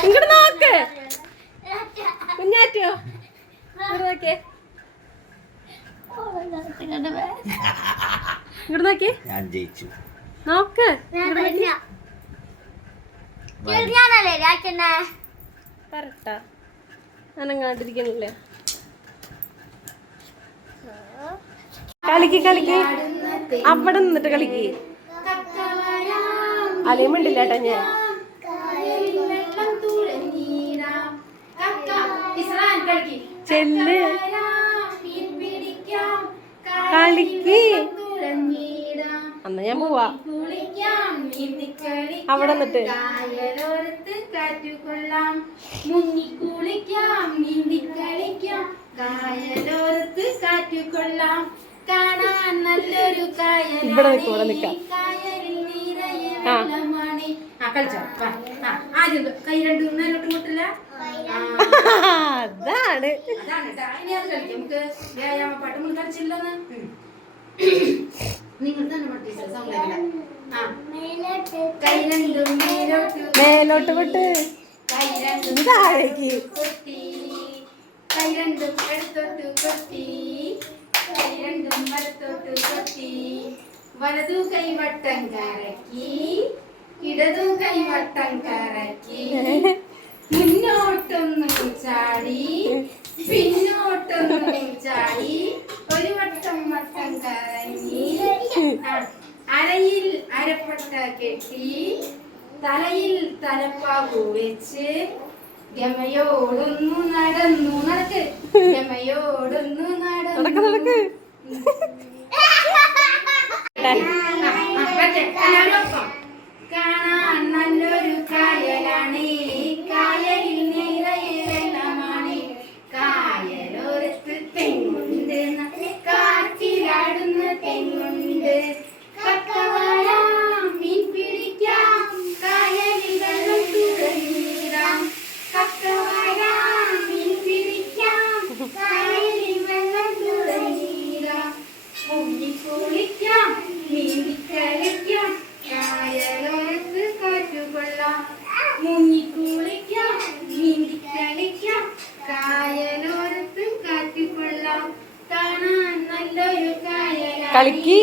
ഇങ്ങോട്ട് നോക്ക് കുഞ്ഞാറ്റോ നോക്കേ ഇങ്ങോട്ട് നോക്കി ഞാൻ ജയിച്ചു നോക്ക് കറക്റ്റാ അനങ്ങാണ്ടിരിക്കണില്ലേ കളിക്ക് കളിക്ക് അവിടെ നിന്നിട്ട് കളിക്ക് അലിയുമിണ്ടില്ല കേട്ടോ ഞാൻ ചെല്ല് കളിക്ക് അന്ന് ഞാൻ പോവാ അവിടെ നിന്നിട്ട് ഇവിടെ നിൽക്കും ഇവിടെ നിൽക്കാം അതാണ് മേലോട്ട് വിട്ട് താഴേക്ക് വലതു കൈവട്ടം കറക്കി ഇടതു കൈവട്ടം കറക്കി മുന്നോട്ടൊന്നും ചാടി പിന്നോട്ടൊന്നും ചാടി ഒരു വട്ടം വട്ടം കറങ്ങി അരയിൽ അരപ്പട്ട കെട്ടി തലയിൽ തലപ്പാവു വെച്ച് ഗമയോടൊന്നു നടന്നു നടക്ക് ഗമയോടൊന്നു നടന്നു കാണാൻ നല്ലൊരു കായലാണ് കായലിൽ നിറയെ വെള്ളമാണ് കായലോരത്ത് തെങ്ങുണ്ട് കാറ്റിലാടുന്ന തെങ്ങുണ്ട് കക്കവരാം മീൻ പിടിക്കാം കായലിൽ വെള്ളം തുറന്നിടാം കക്കവരാം മീൻ പിടിക്കാം കായലിൽ വെള്ളം തുറന്നിടാം കുളിക്കാം നീന്തിക്കളിക്കാം കായലോരത്ത് കാറ്റുകൊള്ളാം മുങ്ങിക്കുളിക്കാം നീന്തിക്കളിക്കാം കായലോരത്ത് കാറ്റുകൊള്ളാം കാണാൻ നല്ലൊരു കായലാണ് കളിക്ക്